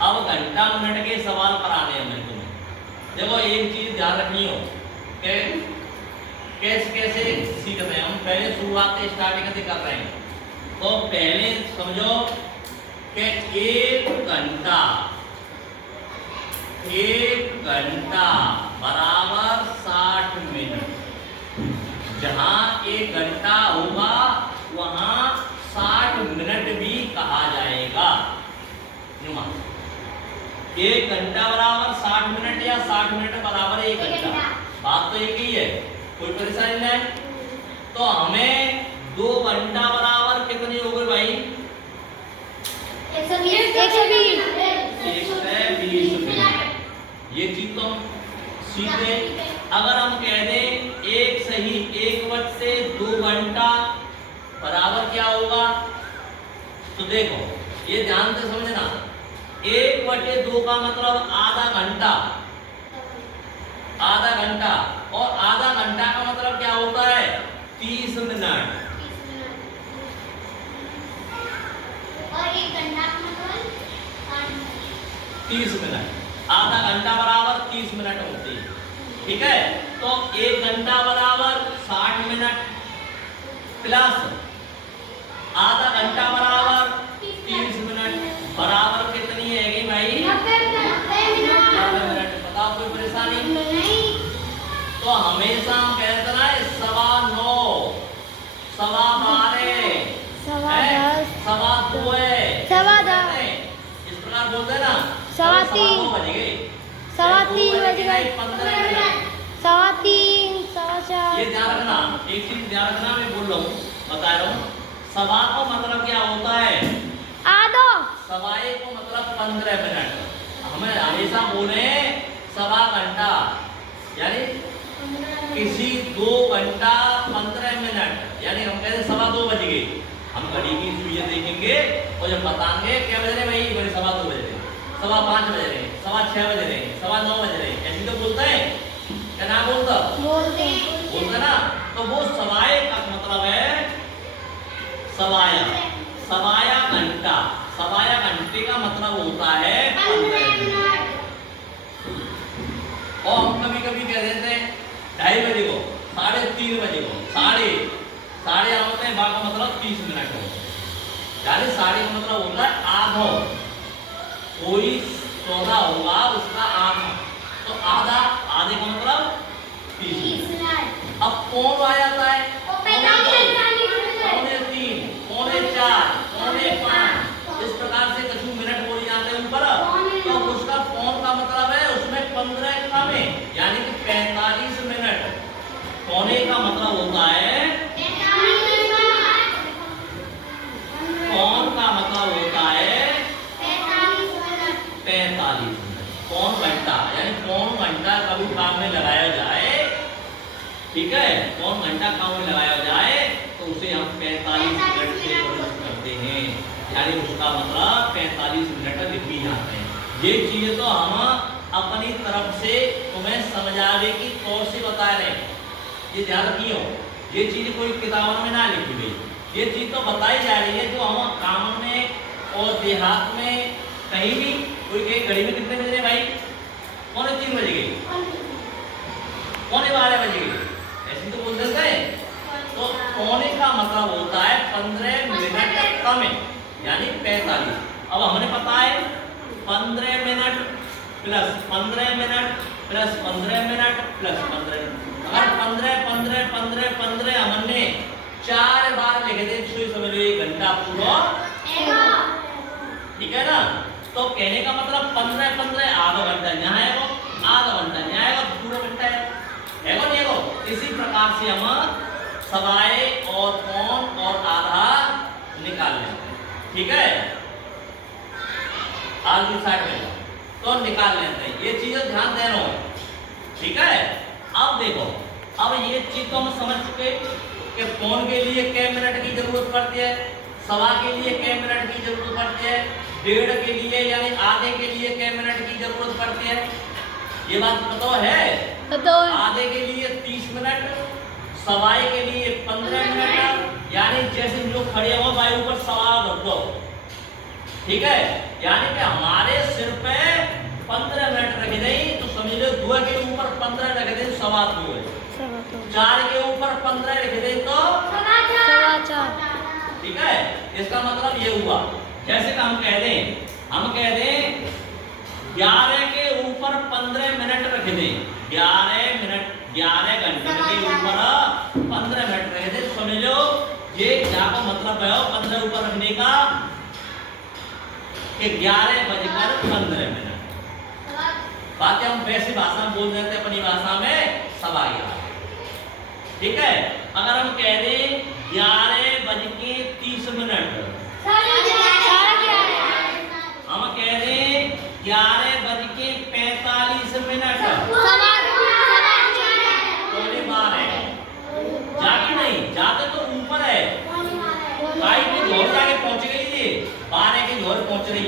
अब घंटा मिनट के सवाल पर आने हैं मैं तुम्हें। देखो एक चीज ध्यान रखनी हो कि कैसे कैसे सीखते हैं हम। पहले शुरुआत से स्टार्टिंग से कर रहे हैं, तो पहले समझो कि एक घंटा बराबर 60 मिनट। जहां एक घंटा होगा वहां 60 मिनट भी कहा जाएगा। एक घंटा बराबर 60 मिनट या 60 मिनट बराबर एक घंटा, बात तो एक ही है, कोई परेशानी नहीं। तो हमें 2 घंटा बराबर कितनी हो गई भाई? 120 मिनट। ये चीज तो सीधे अगर हम कह दें एक सही एक वक्त से 2 घंटा बराबर क्या होगा, तो देखो ये ध्यान से समझना। 1/2 का मतलब आधा घंटा, और आधा घंटा का मतलब क्या होता है? 30 मिनट। और 1 घंटा का मतलब 30 मिनट। आधा घंटा बराबर 30 मिनट होती है, ठीक है। तो 1 घंटा बराबर 60 मिनट प्लस आधा घंटा बराबर 30 मिनट बराबर कितनी है भाई? 90 मिनट। बताओ कोई परेशानी नहीं। तो हमेशा कहते ना 9:15, 12:15, 10:15, 2:15, 10:15, इस प्रकार बोलते हैं ना। 3:15 बज गए, 3:15 बज गए, 15 मिनट। 3:15, 4:15। ये ध्यान रखना, एक चीज ध्यान रखना, मैं बोल रहा हूँ, बता रहा हूँ। सवा को मतलब क्या होता है? आधो। सवाए को मतलब 15 मिनट। हमें हमेशा बोले सवा घंटा, यानी किसी 2 घंटा 15 मिनट, यानी हम कहते 2:15 बज गए। हम घड़ी की सुइयां देखेंगे और जब बताएंगे क्या बज रहे भाई, मेरे 2:15 बज रहे, 5:15 बज रहे, 6:15 बज रहे, 9:15 बज रहे, ऐसे तो बोलते हैं क्या ना बोलते ना। तो वो सवाए का मतलब है सवाया घंटा। सवाया घंटे का मतलब होता है 15 मिनट। और हम कभी कभी कह देते हैं 2:30 बजे को, 3:30 बजे को, साढ़े होते हैं, बाकी मतलब 30 मिनट हो, यानी साढ़े का मतलब होता है आधो। कोई 14 होगा उसका आधा, तो आधे का मतलब 30 मिनट। अब कौन आ जाता है? 3:45, 4:45, 5:45, इस प्रकार से कुछ मिनट बोले जाते हैं ऊपर। तो उसका पौन का मतलब है उसमें 15 कम है, यानी कि 45 मिनट। पौने का मतलब होता है, पौन का मतलब होता है 45 मिनट। पौन घंटा, यानी पौन घंटा कभी काम में लगाया जाए, ठीक है, पौन घंटा काम में लगाया जाए तो उसे हम 45 मिनट से प्रदर्शित करते हैं, यानी उसका मतलब 45 मिनट लिख भी जाते हैं। ये चीज तो हम अपनी तरफ से तुम्हें समझाने की तौर से बता रहे हैं, ये ध्यान रखियो। ये चीज कोई किताबों में ना लिखी गई, ये चीज तो बताई जा रही है जो हम काम में और देहात में कहीं भी कोई कहीं घड़ी में कितने बजे भाई? 3:45 बज गई, 12:15 बज गई, ऐसे तो बोल देते हैं। तो पौने का मतलब होता है 15 मिनट कम है, यानी 45। अब हमने पता है 15 minute plus 15 minute plus 15 minute plus 15 minute. अगर 15 हमने 4 बार लिख दे तो समझ लो 1 घंटा पूरा, ठीक है ना। तो कहने का मतलब 15 आधा घंटा यहाँ आएगा, आधा घंटा यहाँ आएगा, पूरा घंटा है नहीं है। इसी प्रकार से हम सवाए और पौन और आधा निकाल लेते हैं, ठीक है। आगे साइड में तो निकाल लेते हैं, ये चीजें ध्यान देना है, ठीक है। अब देखो, अब ये चीज तो हम समझ चुके कि पौन के लिए कै मिनट की जरूरत पड़ती है, सवा के लिए कै मिनट की जरूरत पड़ती है, डेढ़ के लिए यानी आधे के लिए कै मिनट की जरूरत पड़ती है। ये बात पता है? आधे के लिए 30 मिनट, सवाई के लिए 15 मिनट, यानी जैसे लोग खड़े हो भाई ऊपर सवाल रख दो, ठीक है। यानी कि हमारे सिर 2 के ऊपर 15 रख दे 2.25 है। सवा दो 4 के ऊपर 15 रख दे तो सवा चार ठीक है। इसका मतलब ये हुआ, जैसे कि हम कह दें 11 के ऊपर 15 मिनट रख दें, 11 घंटे के ऊपर 15 मिनट रख दें। समझ लो ये क्या का मतलब है 15 ऊपर रखने का कि 11:15 बात हम वैसी भाषा में बोल देते हैं, अपनी भाषा में 11:15। ठीक है। अगर हम कह दें 11:30 हम कह दें 11:45 पौने 12 जाके नहीं जाते तो ऊपर है, काई की जोर जाके पहुंच गई थी, 12 की जोर पहुंच रही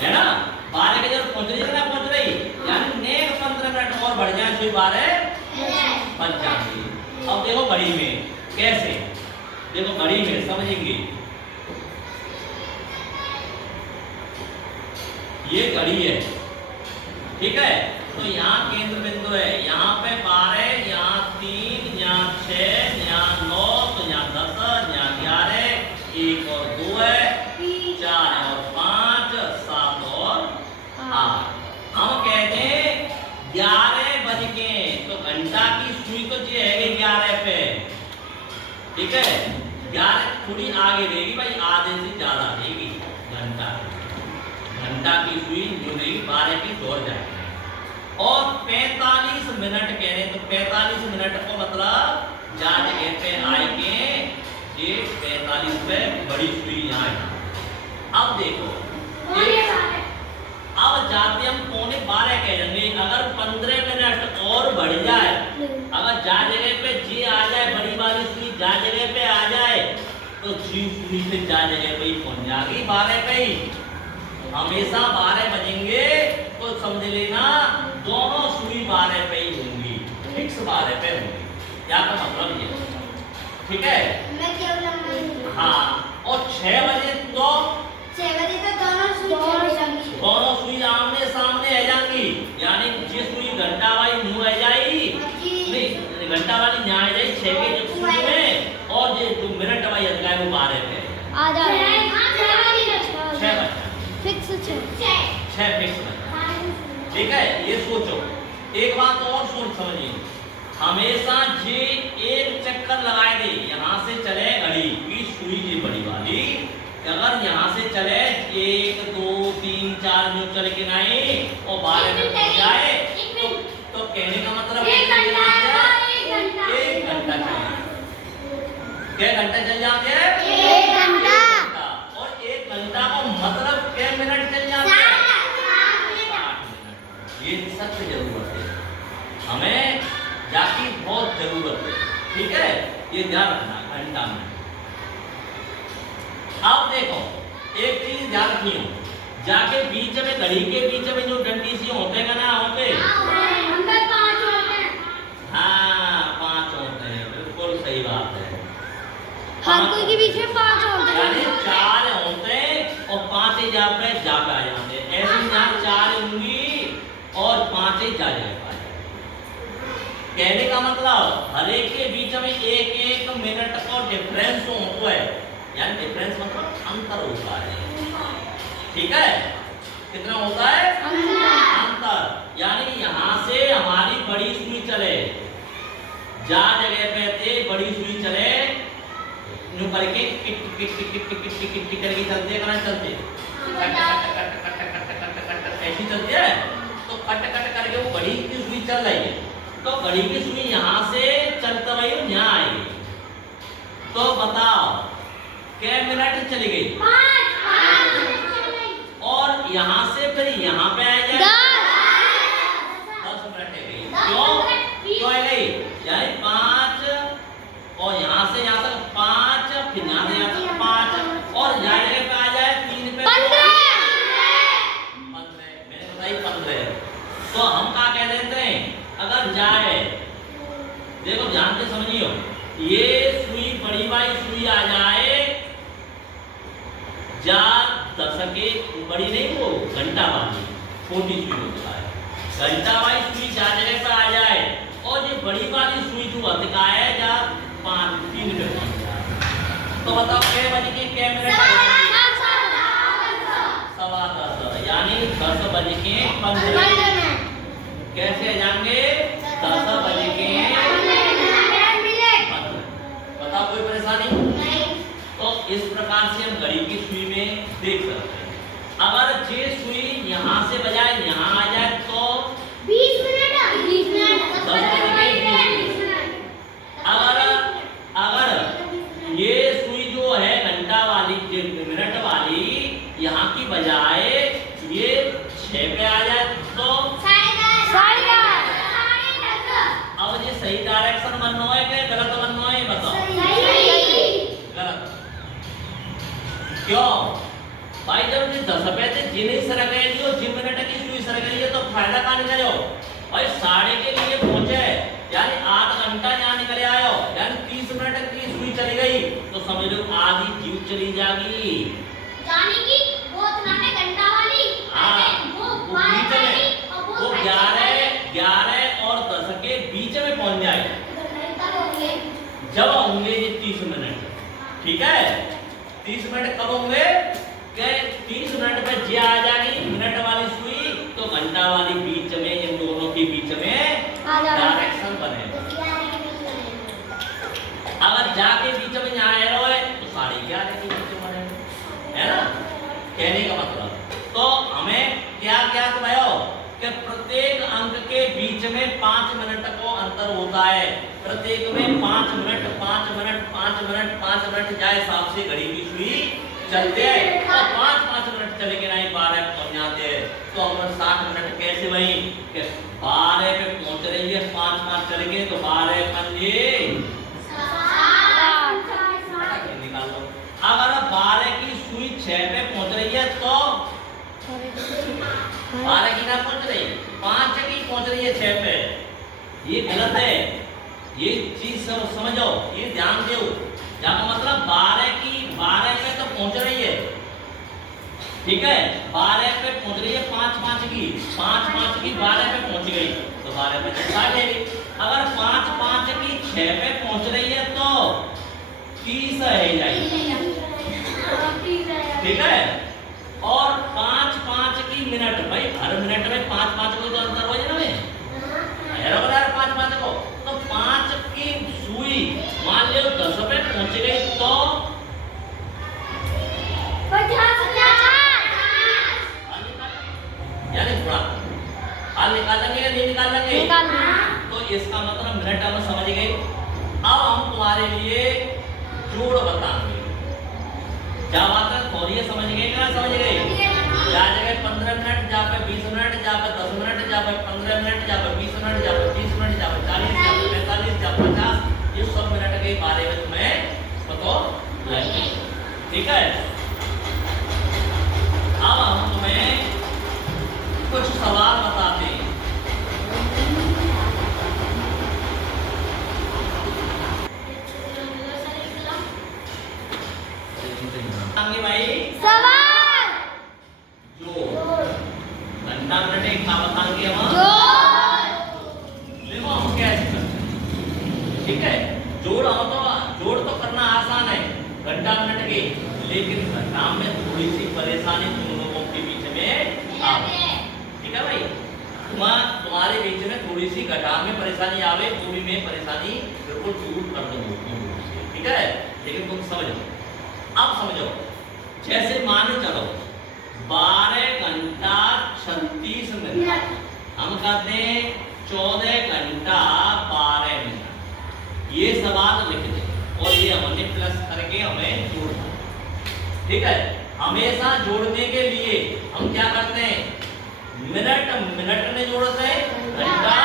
है ना, 12 की जोर पहुंच रही है ना, पहुंच रही, यानी नेक 15 मिनट और बढ़ जाए तो 12 बच जाएंगी। अब देखो घड़ी में कैसे, देखो घड़ी में समझेंगे, ये घड़ी है ठीक है। तो यहाँ केंद्र बिंदु है, यहाँ पे 12, यहाँ 3, यहाँ 6, यहाँ 9, तो यहाँ 10, यहाँ 11, 1 और 2 है, 4 और 5, 7 और 8। हम कहते हैं 11 बज के, तो घंटा की सुई तो ये है 11 पे, ठीक है। 11 थोड़ी आगे रहेगी भाई, आधे से ज्यादा रहेगी घंटा की सुई जो रहेगी 12 की जोड़ जाएगी। और 45 मिनट कह रहे तो 45 मिनट को मतलब जहाँ जगह पे आएंगे ये 45 पे बड़ी सुई यहाँ है। अब देखो अब जाते हम 11:15 कह देंगे, अगर 15 मिनट और बढ़ जाए, अगर जहाँ जगह पे जी आ जाए बड़ी वाली सुई जहाँ जगह पे आ जाए तो जी सुई से जहाँ जगह पे ही पहुंच जाएगी 12 पे ही। हमेशा 12 बजेंगे तो समझ लेना दोनों सुई 12 पे ही होंगी, फिक्स 12 पे होंगी। क्या का मतलब ये ठीक है। हाँ और 6 बजे तो दोनों सुई आमने सामने आ जाएंगी, यानी जिस सुई घंटा वाली मुंह आ जाएगी नहीं घंटा वाली यहाँ आ जाएगी 6 के सुई में, और ये जो मिनट वाली है वो 12 पे आ जाए 6 बजे फिक्स 6 फिक्स ठीक है। ये सोचो एक बात और सोच समझिए, हमेशा जे एक चक्कर लगाए दे, यहाँ से चले घड़ी की सुई जी बड़ी वाली, अगर यहाँ से चले 1 2 3 4 जो चल के नहीं और 12 में पहुंच जाए तो कहने का मतलब 1 घंटा क्या घंटा चल जाते हैं 1 घंटा, और 1 घंटा का मतलब क्या मिनट चल जाते हैं 60 मिनट। ये सख्त जरूरत है, हमें जाकी बहुत जरूरत है ठीक है, ये ध्यान रखना घंटा में। अब देखो एक चीज ध्यान रखियो, जाके बीच में घड़ी के बीच में जो डंडी सी होते हैं ना होते हाँ 5 होते हैं, बिल्कुल सही बात है। हर कोई के बीच में 5 होते हैं, यानी 4 होते हैं और 5 ही जा पे आ जाते हैं, ऐसे यहाँ 4 होंगी और 5 ही जा जाए। कहने का मतलब हर एक के बीच में 1 मिनट का डिफरेंस होता है, यानी डिफरेंस मतलब अंतर होता है ठीक है। कितना होता है अंतर, यानी यहाँ से हमारी बड़ी सुई चले जहाँ जगह पे थे बड़ी सुई चले यूं करके टिक टिक टिक टिक टिक टिक टिक टिक करके चलते हैं, चलते ऐसी चलती है, तो कट कट करके वो घड़ी की सुई चल रही है, तो घड़ी की सुई यहाँ से चलते रही यहाँ आएगी, तो बताओ क्या मिनट चली गई 5 और यहाँ से फिर यहाँ पे आ जाए 10 मिनट है गई, क्यों है गई, यानी 5 और यहाँ से यहाँ तक 5, फिर यहाँ से यहाँ तक 5 और जाने पे आ जाए 3 पे 15 मैंने बताई 15। तो हम क्या कह देते हैं, अगर जाए देखो ध्यान से समझियो, ये सुई बड़ी वाली सुई आ जाए जा 10 के बड़ी नहीं वो घंटा वाली छोटी सुई होता है, घंटा वाली सुई जा जगह पे आ जाए और ये बड़ी वाली सुई जो अधिका है जा 3 मिनट तो बताओ कै बजे के कै मिनट 10:15 यानी 10 बजे के 15 मिनट कैसे आ जाएंगे 10 बजे के 15 बताओ कोई परेशानी तो इस प्रकार से हम घड़ी की सुई में देख सकते हैं अगर ये सुई यहाँ से बजाय यहाँ आ जाए तो 20 मिनट अगर ये सुई जो है घंटा वाली मिनट वाली यहाँ की बजाय ये 6 पे आ जाए तो अब ये सही डायरेक्शन बनना है कि गलत बनना है बताओ गलत क्यों भाई जब 10 पे थे जिन्हें सरक गई हो जिन मिनट की सुई सरक गई है तो फायदा कहाँ निकले हो भाई 12:30 के लिए पहुंचे यानी आधा घंटा यहाँ निकले आयो यानी 30 मिनट की सुई चली गई तो समझ लो आधी जीव चली जाएगी यानी कि वो तुम्हारे घंटा वाली वो बीच में वो 11 और 10 के बीच में पहुंच जाए जब होंगे ये 30 मिनट ठीक है 30 मिनट कब होंगे कि 30 मिनट पे जे आ जाएगी मिनट वाली सुई तो घंटा वाली बीच में इन दोनों के बीच में डायरेक्शन बनेगा अगर जाके बीच में यहाँ एरो है तो 11:30 के बीच में बनेगा है ना कहने का मतलब तो हमें क्या क्या बताया कि प्रत्येक अंक के बीच में 5 मिनट को अंतर होता है प्रत्येक में 5 मिनट 5 मिनट 5 मिनट 5 मिनट जाए हिसाब से घड़ी की सुई चलते हैं और 5 मिनट चले के नहीं 12 पहुंच जाते हैं तो हम 60 मिनट कैसे वही कि 12 पे पहुंच रही है 5 चले गए तो 12 पंजे 60 निकाल लो अगर 12 की सुई 6 पे पहुंच रही है तो 12 की ना पहुंच रही 5 की पहुंच रही है 6 पे ये गलत है ये चीज समझो ये ध्यान दो जाका मतलब 12 पे तो पहुंच रही है ठीक है 12 पे पहुंच रही है 5 की 12 पे पहुंच गई तो 12 पे चढ़ा लेगी अगर 5 की 6 पे पहुंच रही है तो 30 है जाएगी ठीक है और 5 की मिनट भाई हर मिनट में 5 को तो अंतर हो जाए ना है बराबर 5 को तो 5 की सुई मान लो 10 पे पहुंच गई तो 50 यानी थोड़ा हाल निकालेंगे या नहीं निकालेंगे तो इसका मतलब मिनट हम समझ गए अब हम तुम्हारे लिए जोड़ बताएंगे क्या बात है थोड़ी समझ गए क्या समझ गए जा जगह 15 मिनट जा पे 20 मिनट जा पे 10 मिनट जा पे 15 मिनट जा पे 20 मिनट जा पे 30 मिनट जा पे 40 जा पे 45 जा पे 50 ये सब मिनट के बारे में तुम्हें पता लगे ठीक है अब हम तुम्हें कुछ सवाल बताते हैं भाई सवाल जो घंटा मिनट एक का बताएंगे हम देखो हम कैसे करते ठीक है जोड़ तो करना आसान है घंटा मिनट के लेकिन घंटा में थोड़ी सी परेशानी तुम लोगों के बीच में आवे ठीक है भाई तुम्हारे बीच में थोड़ी सी घटा में परेशानी आवे तो भी मैं परेशानी बिल्कुल दूर कर दूंगा ठीक है लेकिन तुम समझो अब समझो जैसे मान चलो 12 घंटा 36 मिनट हम कहते हैं 14 घंटा 12 मिनट ये सवाल लिख दे और ये हमने प्लस करके हमें जोड़ना ठीक है हमेशा जोड़ने के लिए हम क्या करते हैं मिनट में जोड़ते हैं घंटा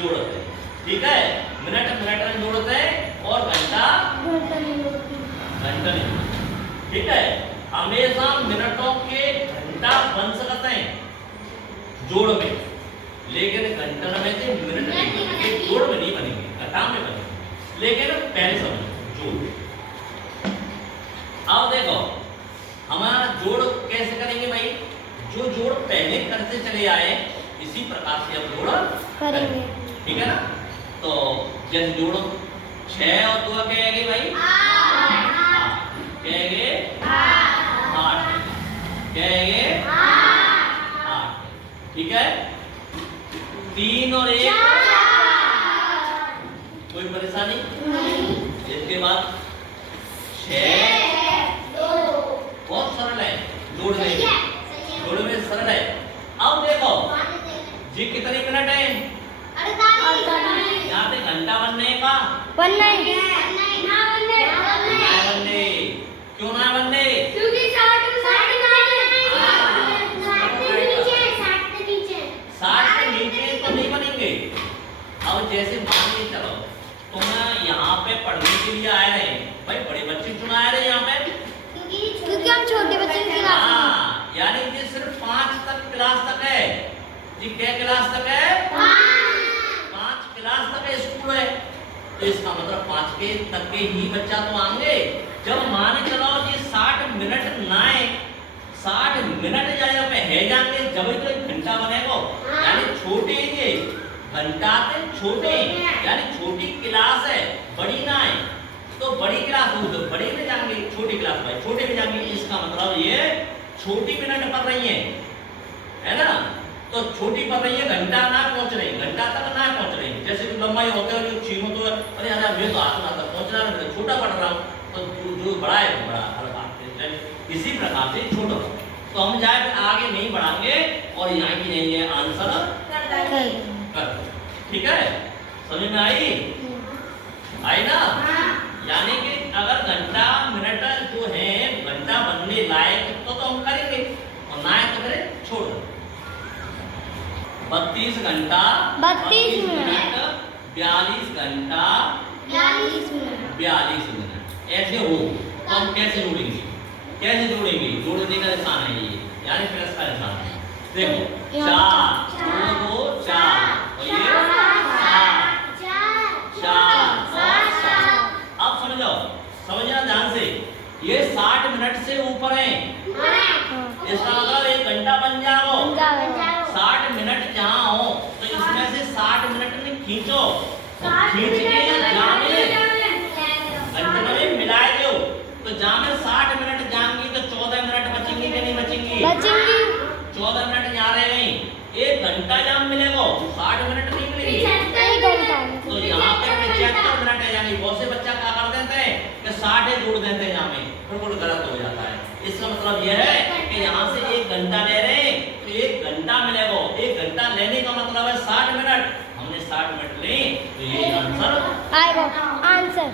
जोड़ते हैं ठीक है मिनट में जोड़ते हैं और घंटा नहीं ठीक है हमेशा मिनटों के घंटा बन सकते हैं जोड़ में लेकिन घंटा में से मिनट नहीं बनेंगे जोड़ में नहीं बनेंगे घटा में बनेंगे लेकिन पहले समझो जोड़ अब देखो हमारा जोड़ कैसे करेंगे भाई जो जोड़ पहले पहले करते चले आए, इसी प्रकार से अब जोड़ करेंगे। ठीक है ना। तो जन जोड़ो 6 और 2 क्या आएगी भाई? 8 क्या आएगी? 8 क्या आएगी? 8 ठीक है। 3 और 1 कोई परेशानी? इसके बाद 6 बहुत सरल है जोड़ने में, जोड़ने में सरल है। अब देखो जी कितनी मिनट है यहाँ पे? घंटा बनने का बनने ना बनने, क्यों ना बनने? 60 के नीचे तो नहीं बनेंगे। अब जैसे मान के चलो तुम यहाँ पे पढ़ने के लिए आए रहे भाई, बड़े बच्चे क्यों आए रहे यहाँ पे? क्योंकि हम छोटे बच्चे की क्लास में। हाँ, यानी कि सिर्फ 5 तक क्लास तक है जी। क्या क्लास तक है? 5 क्लास तक है स्कूल है, तो इसका मतलब 5 के तक के ही बच्चा तो आएंगे। जब मान के चलो ये 60 मिनट ना है, 60 मिनट जाएगा पे है जाएंगे जब तो 1 घंटा बनेगा। यानी छोटे ये घंटा से छोटे, यानी छोटी क्लास है, बड़ी ना है। तो बड़ी क्लास हो तो बड़ी में जाएंगे, छोटी क्लास में छोटे में जाएंगे। इसका मतलब ये छोटी मिनट पढ़ रही है ना। तो छोटी पढ़ रही है, घंटा ना पहुंच रही, घंटा तक ना पहुंच रही। जैसे कि लंबाई होता है जो छीनो तो अरे यार मैं तो आसमान तक पहुंचना नहीं, छोटा पढ़ रहा हूँ। तो जो बड़ा है वो बड़ा हर बात है, इसी प्रकार से छोटा। तो हम जाए फिर आगे नहीं बढ़ाएंगे और यहाँ की नहीं है आंसर कर। ठीक है, समझ में आई? आई ना? यानी कि अगर घंटा मिनट जो है घंटा बनने लायक तो हम करेंगे, और ना है तो फिर छोड़ दो। 32 घंटा 32 मिनट 42 घंटा 42 मिनट ऐसे हो तो हम कैसे जोड़ेंगे? कैसे जोड़ेंगे? जोड़ने का निशान है ये, यानी प्लस का निशान है। देखो 4 2 2 4 और ये 4 और 7। अब समझो, समझना ध्यान से, ये 60 मिनट से ऊपर है, इसका मतलब 1 घंटा बन जाओ। 60 मिनट जहाँ हो तो इसमें से 60 मिनट में खींचो, खींच के जामे अंत में मिलाए दो। तो जामे 60 मिनट जाएंगी तो 14 मिनट बचेंगी कि नहीं बचेंगी? 14 मिनट यहाँ रह गई, 1 घंटा जाम मिलेगा, 60 मिनट नहीं मिलेगी। तो यहाँ पे 75 मिनट है, यानी बहुत से बच्चा क्या कर देते हैं कि 60 जोड़ देते हैं, यहाँ में बिल्कुल गलत हो जाता है। इसका मतलब यह है कि यहाँ से 1 घंटा ले रहे हैं तो 1 घंटा मिलेगा। 1 घंटा लेने का मतलब है 60 मिनट, हमने 60 मिनट ले तो ये आंसर आएगा आंसर।